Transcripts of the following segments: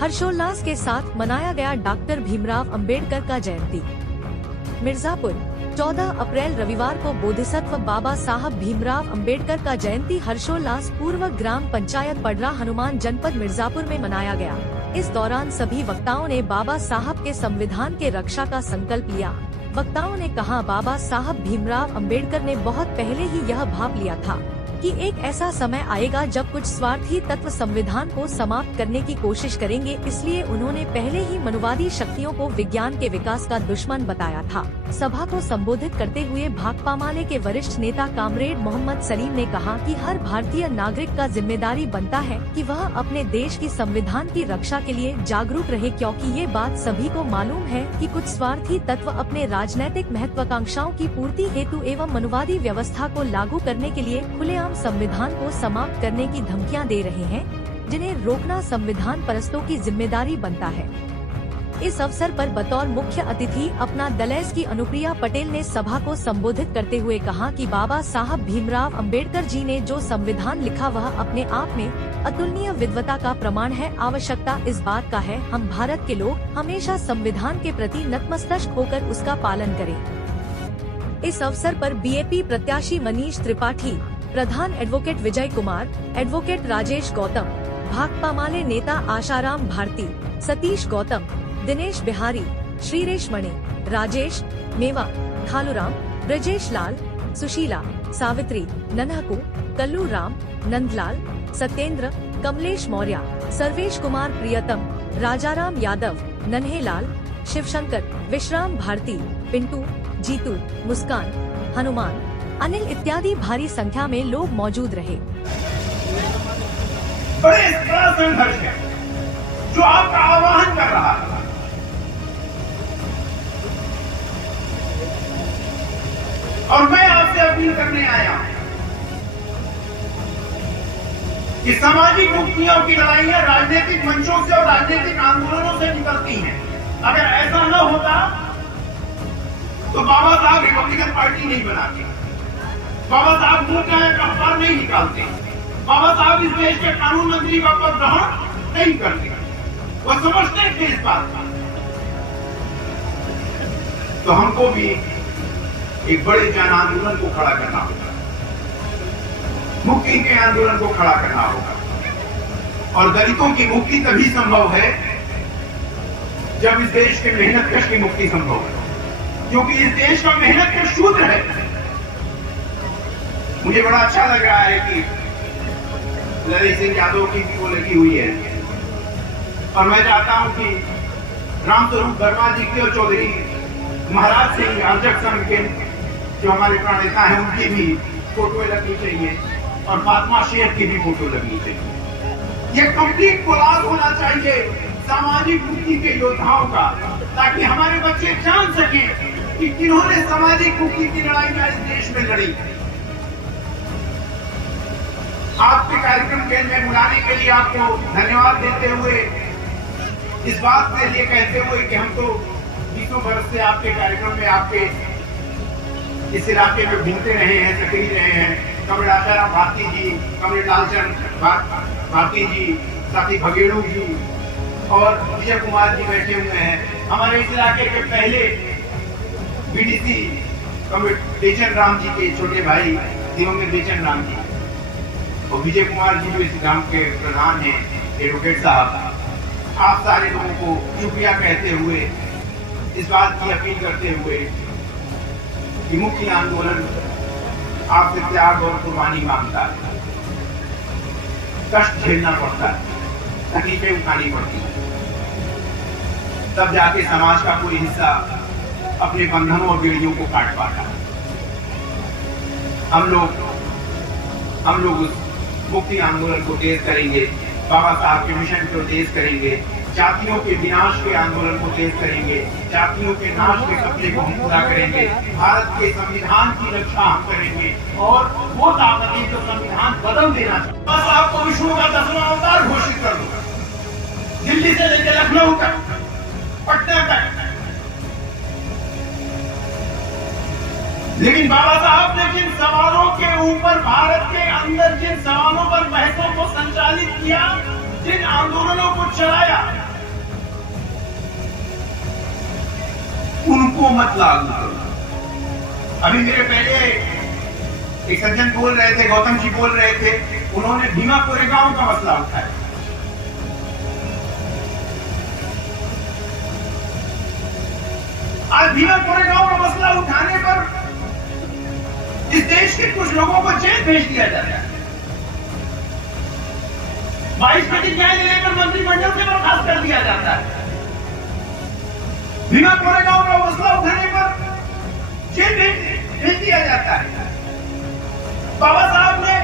हर्षोल्लास के साथ मनाया गया डॉक्टर भीमराव अंबेडकर का जयंती। मिर्जापुर 14 अप्रैल रविवार को बोधिसत्व बाबा साहब भीमराव अंबेडकर का जयंती हर्षोल्लास पूर्वक ग्राम पंचायत पडरा हनुमान जनपद मिर्जापुर में मनाया गया। इस दौरान सभी वक्ताओं ने बाबा साहब के संविधान के रक्षा का संकल्प लिया। वक्ताओं ने कहा, बाबा साहब भीमराव अंबेडकर ने बहुत पहले ही यह भाप लिया था कि एक ऐसा समय आएगा जब कुछ स्वार्थी तत्व संविधान को समाप्त करने की कोशिश करेंगे। इसलिए उन्होंने पहले ही मनुवादी शक्तियों को विज्ञान के विकास का दुश्मन बताया था। सभा को संबोधित करते हुए भाकपा माले के वरिष्ठ नेता कामरेड मोहम्मद सलीम ने कहा कि हर भारतीय नागरिक का जिम्मेदारी बनता है कि वह अपने देश की संविधान की रक्षा के लिए जागरूक रहे, क्योंकि ये बात सभी को मालूम है कि कुछ स्वार्थी तत्व अपने राजनीतिक महत्वाकांक्षाओं की पूर्ति हेतु एवं मनुवादी व्यवस्था को लागू करने के लिए खुलेआम संविधान को समाप्त करने की धमकियां दे रहे हैं, जिन्हें रोकना संविधान परस्तों की जिम्मेदारी बनता है। इस अवसर पर बतौर मुख्य अतिथि अपना दलेस की अनुप्रिया पटेल ने सभा को संबोधित करते हुए कहा कि बाबा साहब भीमराव अंबेडकर जी ने जो संविधान लिखा वह अपने आप में अतुलनीय विद्वता का प्रमाण है। आवश्यकता इस बात का है हम भारत के लोग हमेशा संविधान के प्रति नतमस्तक होकर उसका पालन करें। इस अवसर पर बीएपी प्रत्याशी मनीष त्रिपाठी, प्रधान एडवोकेट विजय कुमार, एडवोकेट राजेश गौतम, भाकपा माले नेता आशाराम भारती, सतीश गौतम, दिनेश बिहारी, श्रीरेश मणि, राजेश, मेवा, खालूराम, ब्रजेश लाल, सुशीला, सावित्री, नन्हकू, कल्लू राम, नंदलाल, सत्येंद्र, कमलेश मौर्य, सर्वेश कुमार प्रियतम, राजाराम यादव, नन्हेलाल, शिवशंकर, विश्राम भारती, पिंटू, जीतू, मुस्कान, हनुमान, अनिल इत्यादि भारी संख्या में लोग मौजूद रहे। बड़े बड़ा संघर्ष है जो आपका आह्वान कर रहा है। और मैं आपसे अपील करने आया कि सामाजिक मुक्तियों की लड़ाइयां राजनीतिक मंचों से और राजनीतिक आंदोलनों से निकलती हैं। अगर ऐसा न होता तो बाबा साहब रिपब्लिकन पार्टी नहीं बनाते, बाबा साहब मूल न्याय का अखबार नहीं निकालते, बाबा साहब इस देश के कानून मंत्री का पद ग्रहण नहीं करते। वो समझते थे इस बात का। तो हमको भी एक बड़े जन आंदोलन को खड़ा करना होगा, मुक्ति के आंदोलन को खड़ा करना होगा। और दलितों की मुक्ति तभी संभव है जब इस देश के मेहनतकश की मुक्ति संभव है, क्योंकि इस देश का मेहनतकश शूद्र है। मुझे बड़ा अच्छा लग रहा है कि ललित सिंह यादव की वो लगी हुई है, और मैं चाहता हूं कि रामस्वरूप वर्मा जी की और चौधरी महाराज सिंह अर्जक संघ के जो हमारे प्रणेता हैं उनकी भी फोटो लगनी चाहिए, और फातिमा शेख की भी फोटो लगनी चाहिए। ये कंप्लीट कोलाज होना चाहिए सामाजिक मुक्ति के योद्धाओं का, ताकि हमारे बच्चे जान सकें कि किन्होंने सामाजिक मुक्ति की लड़ाई इस देश में लड़ी। आपके कार्यक्रम के में बुलाने के लिए आपको धन्यवाद देते हुए, इस बात से ये कहते हुए कि हम तो 20 वर्ष से आपके कार्यक्रम में आपके इस इलाके में घूमते रहे हैं, सक्रिय रहे हैं। कमरेड आशाराम भारती जी, कमरेड लालचंद भारती जी, साथी भगेड़ू जी और विजय कुमार जी बैठे हुए हैं। हमारे इस इलाके के पहले बीडीसी कमरेड बेचन राम जी के छोटे भाई दिवंगत बेचन राम जी और विजय कुमार जी जो इस ग्राम के प्रधान हैं, एडवोकेट साहब, आप सारे लोगों को शुक्रिया कहते हुए, इस बात की अपील करते हुए कि मुक्ति आंदोलन आपसे त्याग और कुर्बानी मांगता है, कष्ट झेलना पड़ता है, तकलीफें उठानी पड़ती है, तब जाके समाज का कोई हिस्सा अपने बंधनों और बेड़ियों को काट पाता है। हम लोग उस मुक्ति आंदोलन को तेज करेंगे, बाबा साहब के मिशन को तेज करेंगे, जातियों के विनाश के आंदोलन को तेज करेंगे, जातियों के नाश के सपने को हम पूरा करेंगे, भारत के संविधान की रक्षा हम करेंगे और वो ताकतें जो संविधान बदल देना चाहते, बस आपको विष्णु का 10वां अवतार घोषित कर दूंगा, दिल्ली से लेकर लखनऊ तक, पटना तक। लेकिन बाबा साहब ने जिन सवालों के ऊपर भारत के अंदर जिन सवालों पर बहसों को संचालित किया, जिन आंदोलनों को चलाया, उसको मत लागू करो। अभी मेरे पहले एक सज्जन बोल रहे थे, गौतम जी बोल रहे थे, उन्होंने भीमा कोरेगांव का मसला उठाया। आज भीमा कोरेगांव का मसला उठाने पर इस देश के कुछ लोगों को जेल भेज दिया जाता है। 22 प्रतिज्ञाएं लेकर मंत्रिमंडल से बर्खास्त कर दिया जाता है। भीमा कोरेगांव का मसला उठाने पर जेल भेज दिया जाता है। बाबा साहब ने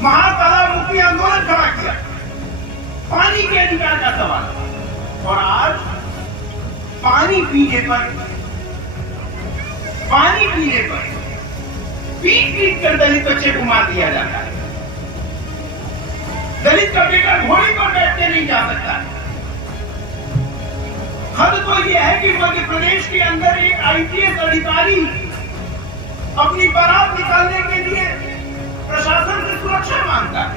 महातालाब मुक्ति आंदोलन खड़ा किया, पानी के अधिकार का सवाल, और आज पानी पीने पर पीट कर दलित बच्चे को मार दिया जाता है। दलित का बेटा घोड़ी पर बैठ के नहीं जा सकता। हद तो यह है कि मध्य प्रदेश के अंदर एक आईपीएस अधिकारी अपनी बारात निकालने के लिए प्रशासन से सुरक्षा मांगता है।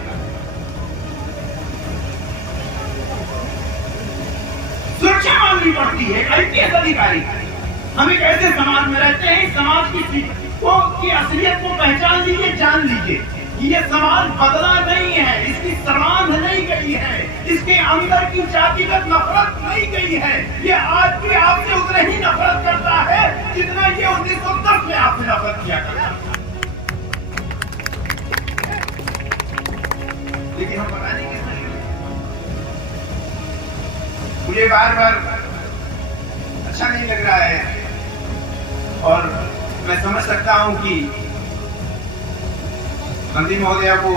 सुरक्षा मांगनी पड़ती है आईपीएस अधिकारी। हम एक ऐसे समाज में रहते हैं, समाज की असलियत को पहचान लीजिए, जान लीजिए। ये समाज बदला नहीं है, इसकी समाज नहीं गई है, इसके अंदर की जातिगत नफरत नहीं गई है। ये आज भी आपसे उतना ही नफरत करता है जितना ये 1910 में आपसे नफरत किया करता था। लेकिन हम पता नहीं किस नहीं। मुझे बार बार अच्छा नहीं लग रहा है, और मैं समझ सकता हूं कि मंत्री महोदया को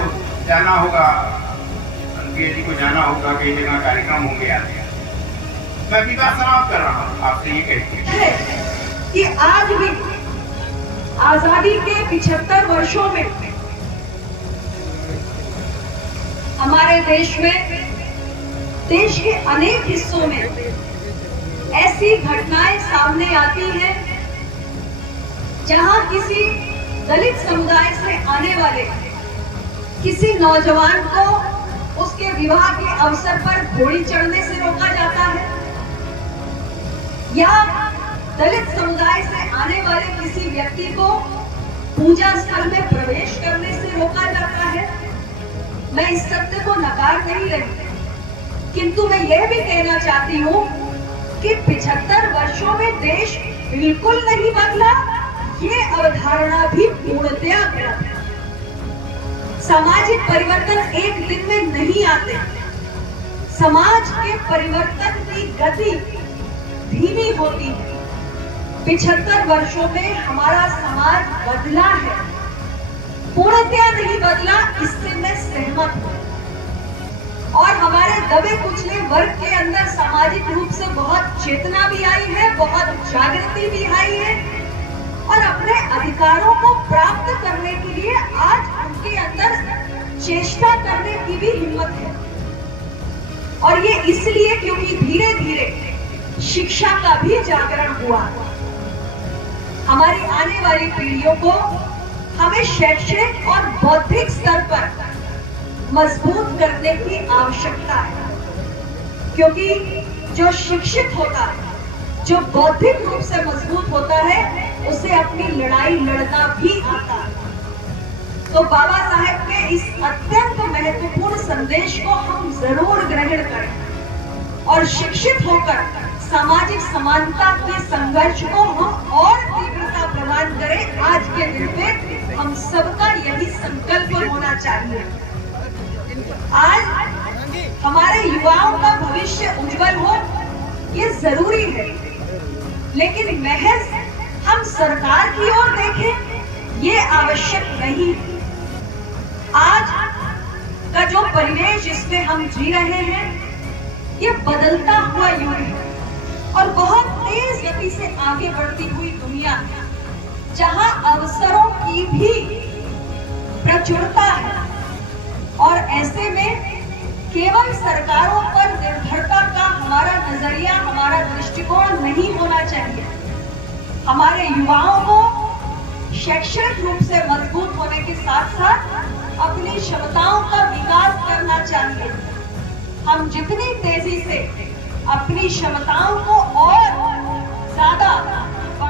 जाना होगा, अनुप्रिया जी को जाना होगा, कई जगह कार्यक्रम होंगे आते हैं। मैं अपनी बात समाप्त कर रहा हूं, आपसे ये कहती है कि आज भी आजादी के 75 वर्षों में हमारे देश में, देश के अनेक हिस्सों में ऐसी घटनाएं सामने आती हैं जहां किसी दलित समुदाय से आने वाले किसी नौजवान को उसके विवाह के अवसर पर घोड़ी चढ़ने से रोका जाता है, या दलित समुदाय से आने वाले किसी व्यक्ति को पूजा स्थल में प्रवेश करने से रोका जाता है। मैं इस सत्य को नकार नहीं रही, किंतु मैं यह भी कहना चाहती हूँ कि 75 वर्षों में देश बिल्कुल नहीं बदला, ये अवधारणा भी पूर्णतया गलत है। सामाजिक परिवर्तन एक दिन में नहीं आते। समाज के परिवर्तन की गति धीमी होती है। 75 वर्षों में हमारा समाज बदला है, पूर्णतया नहीं बदला, इससे मैं सहमत हूँ। और हमारे दबे कुचले वर्ग के अंदर सामाजिक रूप से बहुत चेतना भी आई है, बहुत जागृति भी आई है, और अपने अधिकारों को प्राप्त करने के लिए आज उनके अंदर चेष्टा करने की भी हिम्मत है। और ये इसलिए क्योंकि धीरे धीरे शिक्षा का भी जागरण हुआ। हमारी आने वाली पीढ़ियों को हमें शैक्षणिक और बौद्धिक स्तर पर मजबूत करने की आवश्यकता है, क्योंकि जो शिक्षित होता है, जो बौद्धिक रूप से मजबूत होता है, उसे अपनी लड़ाई लड़ना भी आता है। तो बाबा साहेब के इस अत्यंत महत्वपूर्ण संदेश को हम जरूर ग्रहण करें और शिक्षित होकर सामाजिक समानता के संघर्ष को हम और तीव्रता प्रदान करें। आज के दिन पे हम सबका यही संकल्प होना चाहिए। आज हमारे युवाओं का भविष्य उज्जवल हो, ये जरूरी है, लेकिन महज हम सरकार की ओर देखें, ये आवश्यक नहीं। आज का जो परिवेश जिसमें हम जी रहे हैं, ये बदलता हुआ युग है और बहुत तेज गति से आगे बढ़ती हुई दुनिया है, जहां अवसरों की भी प्रचुरता है। और ऐसे में केवल सरकारों पर निर्भरता का हमारा नजरिया, हमारा दृष्टिकोण नहीं होना चाहिए। हमारे युवाओं को शैक्षणिक रूप से मजबूत होने के साथ साथ अपनी क्षमताओं का विकास करना चाहिए। हम जितनी तेजी से अपनी क्षमताओं को और ज्यादा